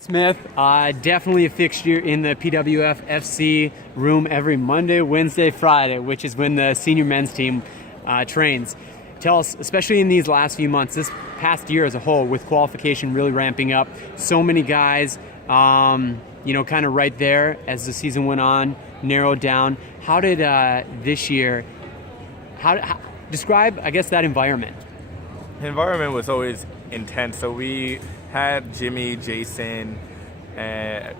Smith, definitely a fixture in the PWF FC room every Monday, Wednesday, Friday, which is when the senior men's team trains. Tell us, especially in these last few months, this past year as a whole, with qualification really ramping up, so many guys, kind of right there as the season went on, narrowed down. How did this year, how describe, I guess, that environment? The environment was always intense. So we had Jimmy, Jason, and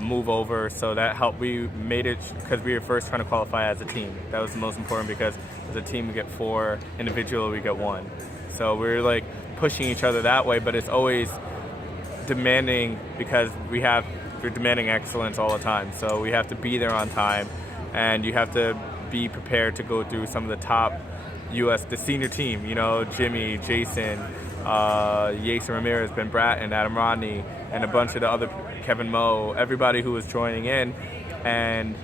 move over, so that helped. We made it because we were first trying to qualify as a team. That was the most important because as a team we get 4, individual we get 1. So we're like pushing each other that way, but it's always demanding because we're demanding excellence all the time. So we have to be there on time, and you have to be prepared to go through some of the top the senior team, Jimmy, Jason, Yaser Ramirez, Ben Bratton, Adam Rodney, and a bunch of the other, Kevin Moe, everybody who was joining in. And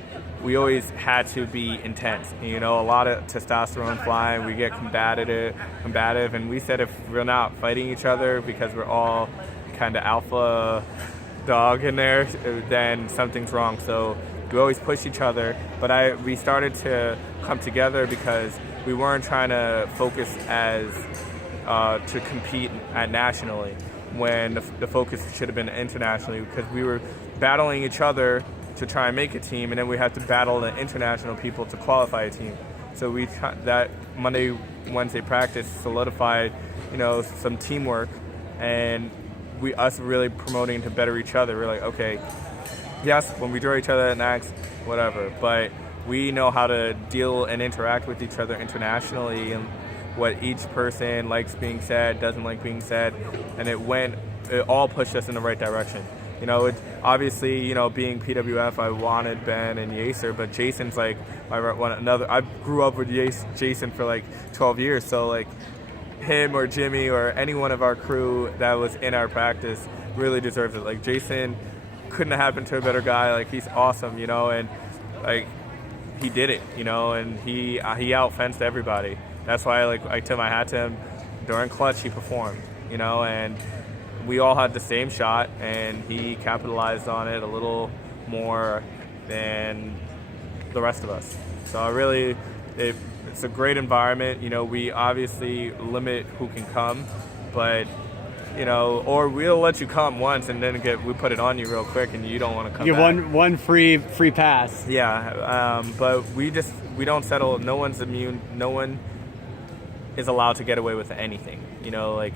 we always had to be intense. A lot of testosterone flying, we get combative, and we said if we're not fighting each other because we're all kind of alpha dog in there, then something's wrong. So we always push each other, but we started to come together because we weren't trying to focus to compete nationally when the focus should have been internationally, because we were battling each other to try and make a team, and then we had to battle the international people to qualify a team. So that Monday, Wednesday practice solidified, some teamwork, and us really promoting to better each other. We're like, okay, yes, when we draw each other at NACS, whatever, but we know how to deal and interact with each other internationally and what each person likes being said, doesn't like being said, and it all pushed us in the right direction. Obviously, being PWF, I wanted Ben and Yaser, but Jason's like I grew up with Jason for like 12 years, so like him or Jimmy or any one of our crew that was in our practice really deserves it. Like Jason couldn't have happened to a better guy. Like he's awesome, and like he did it, and he out-fenced everybody. That's why I tip my hat to him. During clutch, he performed, and we all had the same shot, and he capitalized on it a little more than the rest of us. So it's a great environment. We obviously limit who can come, but or we'll let you come once and then we put it on you real quick and you don't want to come back. One free pass. Yeah, but we don't settle. No one's immune. No one is allowed to get away with anything.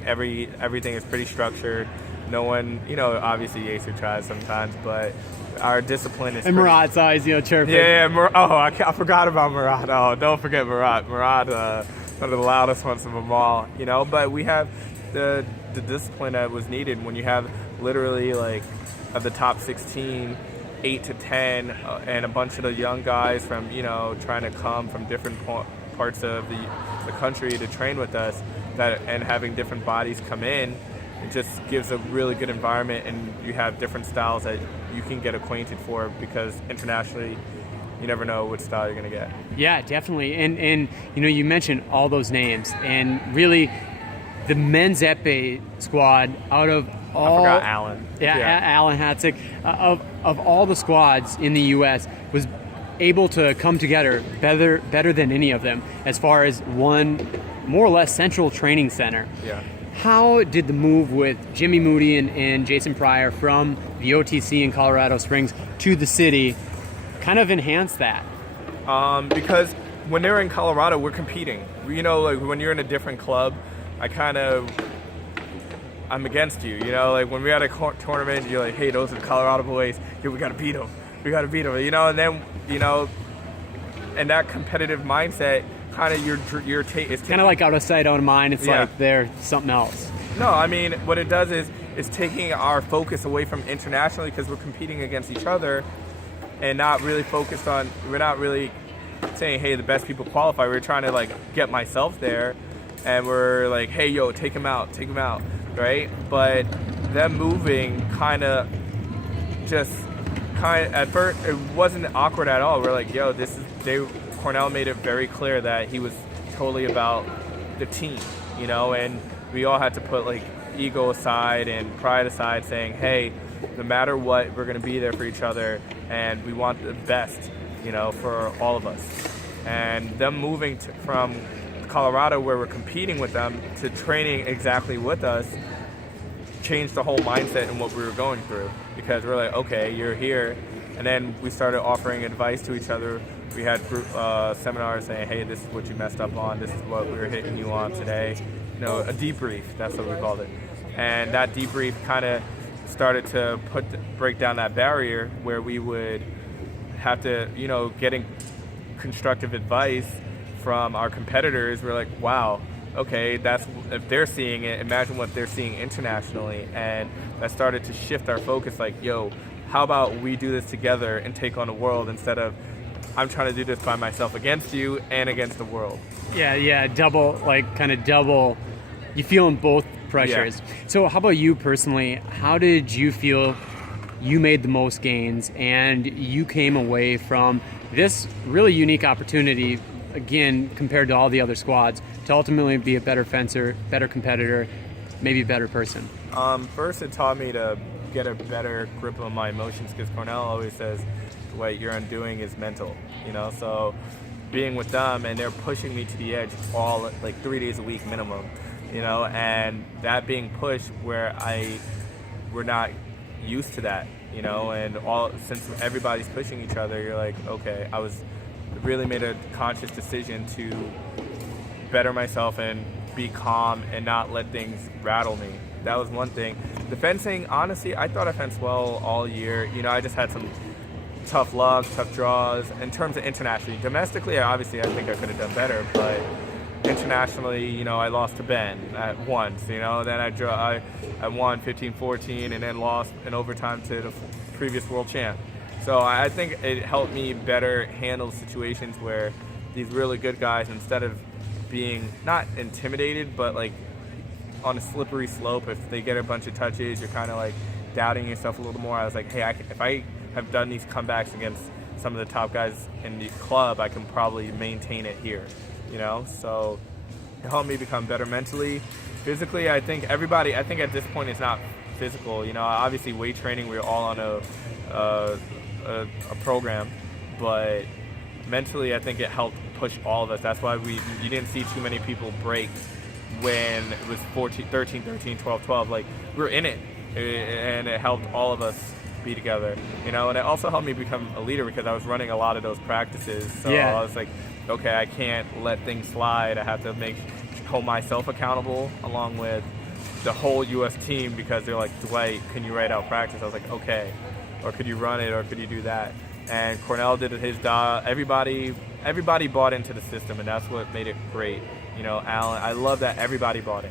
Everything is pretty structured. No one, obviously Yaser tries sometimes, but our discipline is. And Murat's always, chirping. Yeah. I forgot about Murat. Oh, don't forget Murat. Murat, one of the loudest ones of them all. But we have the discipline that was needed when you have literally of the top 16, 8 to 10, and a bunch of the young guys from trying to come from different parts of the country to train with us, and having different bodies come in. It just gives a really good environment, and you have different styles that you can get acquainted for, because internationally you never know which style you're going to get. Yeah, definitely. And you mentioned all those names, and really the men's Epee squad, out of all... I forgot Alan. Yeah. Alan Hatzig. Of all the squads in the U.S., was able to come together better than any of them as far as one more or less central training center. Yeah. How did the move with Jimmy Moody and Jason Pryor from the OTC in Colorado Springs to the city kind of enhance that? Because when they're in Colorado, we're competing. When you're in a different club, I'm against you. When we're at a tournament, you're like, hey, those are the Colorado boys. Here, we got to beat them. And then, and that competitive mindset, kind of it's kind of like out of sight, out of mind. It's like they're something else. No, what it does is taking our focus away from internationally, because we're competing against each other and not really focused on, we're not really saying, hey, the best people qualify. We're trying to get myself there, and we're like, hey, yo, take him out, right? But them moving at first, it wasn't awkward at all. We're like, yo, Cornell made it very clear that he was totally about the team, and we all had to put ego aside and pride aside, saying, hey, no matter what, we're going to be there for each other, and we want the best, for all of us. And them moving from Colorado, where we're competing with them, to training exactly with us, changed the whole mindset and what we were going through, because we're like, okay, you're here. And then we started offering advice to each other. We had group seminars saying, hey, this is what you messed up on, this is what we were hitting you on today. A debrief, that's what we called it. And that debrief kind of started to break down that barrier where we would have to, getting constructive advice from our competitors. We're like, wow, okay, if they're seeing it, imagine what they're seeing internationally. And that started to shift our focus, like, yo, how about we do this together and take on the world, instead of I'm trying to do this by myself against you and against the world. Yeah, double, you feeling both pressures. Yeah. So how about you personally? How did you feel you made the most gains and you came away from this really unique opportunity, again, compared to all the other squads, to ultimately be a better fencer, better competitor, maybe a better person? First, it taught me to get a better grip on my emotions, because Cornell always says, Dwight, your undoing is mental, so being with them, and they're pushing me to the edge all 3 days a week minimum, and that being pushed where we're not used to that, and since everybody's pushing each other, you're like, okay, I really made a conscious decision to better myself and be calm and not let things rattle me. That was one thing. The fencing, honestly, I thought I fenced well all year. I just had some tough luck, tough draws. In terms of internationally, domestically, obviously, I think I could have done better. But internationally, I lost to Ben at once. Then I won 15-14 and then lost in overtime to the previous world champ. So I think it helped me better handle situations where these really good guys, instead of being not intimidated, but on a slippery slope, if they get a bunch of touches, you're kind of doubting yourself a little more. I was like, hey, if I have done these comebacks against some of the top guys in the club, I can probably maintain it here, so it helped me become better mentally. Physically, I think at this point it's not physical, obviously weight training, we're all on a program, but mentally I think it helped push all of us. That's why you didn't see too many people break when it was 13, 12. We were in it, and it helped all of us be together, and it also helped me become a leader, because I was running a lot of those practices. So I was like, okay, I can't let things slide. I have to hold myself accountable along with the whole U.S. team, because they're like, Dwight, can you write out practice? I was like, okay. Or could you run it, or could you do that? And Cornell did his job. Everybody bought into the system, and that's what made it great. Alan, I love that everybody bought in.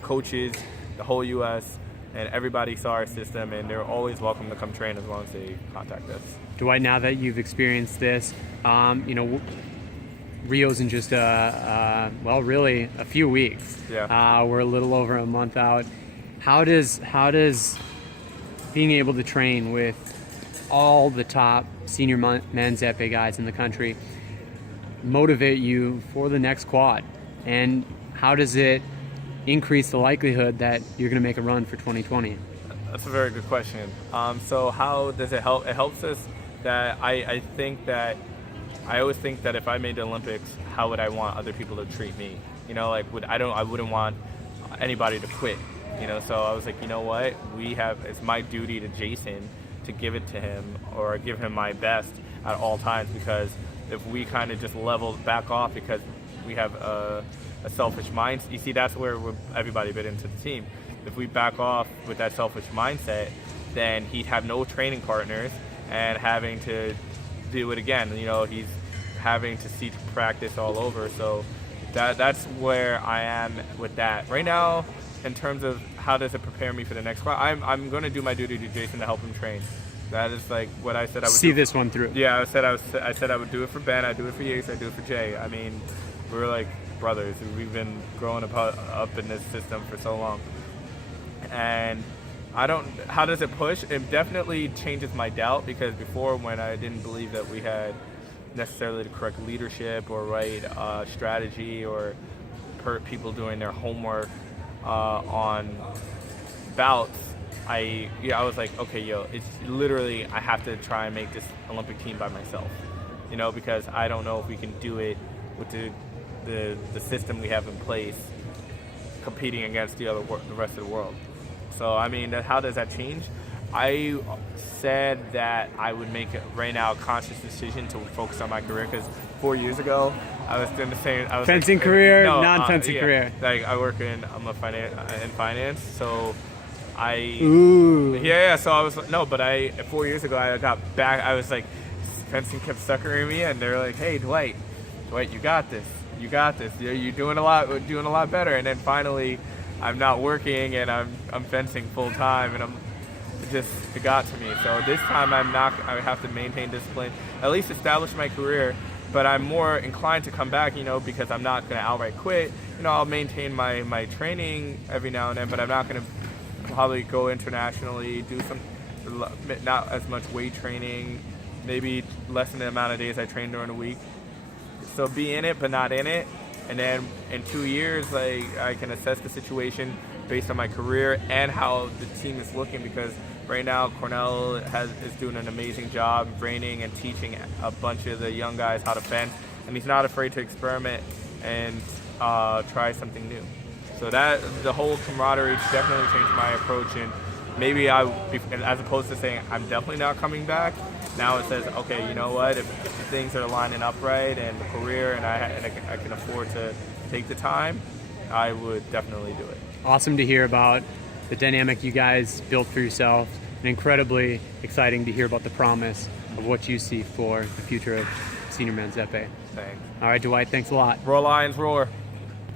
Coaches, the whole U.S., and everybody saw our system, and they're always welcome to come train as long as they contact us. Dwight, now that you've experienced this, Rio's in just really a few weeks. Yeah. We're a little over a month out. How does being able to train with all the top senior men's Epee guys in the country motivate you for the next quad? And how does it increase the likelihood that you're going to make a run for 2020? That's a very good question. So how does it help? It helps us that I think that I always think that if I made the Olympics, how would I want other people to treat me? I wouldn't want anybody to quit. So I was like, what? It's my duty to Jason to give it to him, or give him my best at all times, because if we kind of just level back off because we have a selfish mind, you see, that's where everybody bit into the team. If we back off with that selfish mindset, then he'd have no training partners and having to do it again. He's having to see practice all over. So that's where I am with that right now. In terms of how does it prepare me for the next squad, I'm going to do my duty to Jason to help him train. That is what I said I would see do. This one through. Yeah, I said I would do it for Ben, I'd do it for Yates, I'd do it for Jay. I mean, we're like brothers. We've been growing up in this system for so long. And how does it push? It definitely changes my doubt, because before, when I didn't believe that we had necessarily the correct leadership or right strategy, or people doing their homework on bouts, I was like, okay, it's literally, I have to try and make this Olympic team by myself, because I don't know if we can do it with the system we have in place, competing against the rest of the world. So I mean, how does that change? I said that I would make right now a conscious decision to focus on my career, because 4 years ago I was doing the same. I was fencing career, non-fencing career. Like I work in finance, so Ooh. So I was but 4 years ago I got back. I was like, fencing kept suckering me, and they're like, hey, Dwight, you got this. You're doing a lot better. And then finally, I'm not working and I'm fencing full time, and it got to me. So this time I have to maintain discipline, at least establish my career. But I'm more inclined to come back, because I'm not going to outright quit. I'll maintain my training every now and then, but I'm not going to probably go internationally, do not as much weight training, maybe less than the amount of days I train during the week. So be in it, but not in it. And then in 2 years, I can assess the situation based on my career and how the team is looking, because right now Cornell is doing an amazing job training and teaching a bunch of the young guys how to fence, and he's not afraid to experiment and try something new. So that the whole camaraderie definitely changed my approach, and maybe as opposed to saying I'm definitely not coming back, now it says, okay, you know what, if things are lining up right and the career and I can afford to take the time, I would definitely do it. Awesome to hear about the dynamic you guys built for yourself, and incredibly exciting to hear about the promise of what you see for the future of senior men's epee. Thanks. All right, Dwight, thanks a lot. Roll Lions, roar.